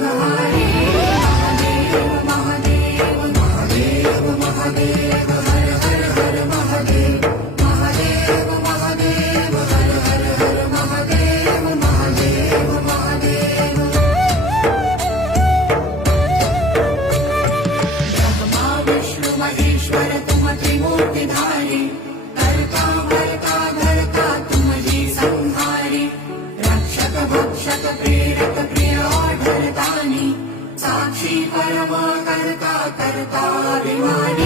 नागहारी महादेव महादेव महादेव महादेव हर हर हर महादेव महादेव महादेव हर हर हर महादेव महादेव महादेव ब्रह्मा विष्णु महेश्वर तुम त्रिमूर्तिधारी करता भरता धरता तुम ही संहारी रक्षक भक्षक प्रेरक प्रिय आढळतानी साक्षी परम करता करता अभिमानी